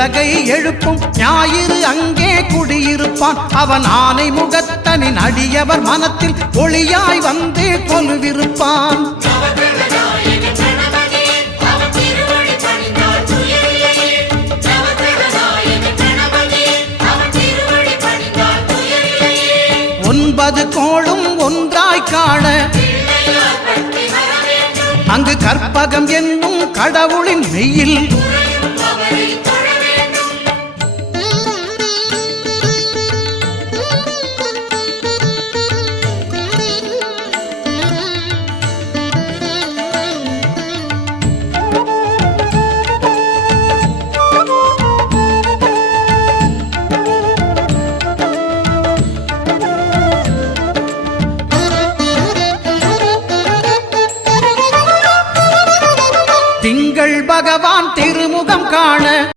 உலகை எழுப்பும் ஞாயிறு அங்கே குடியிருப்பான். அவன் ஆனை முகத்தனின் அடியவர் மனத்தில் ஒளியாய் வந்து கொலுவிருப்பான். ஒன்பது கோளும் ஒன்றாய் காண அங்கு கற்பகம் என்னும் கடவுளின் மெய்யில் திங்கள் பகவான் திருமுகம் காண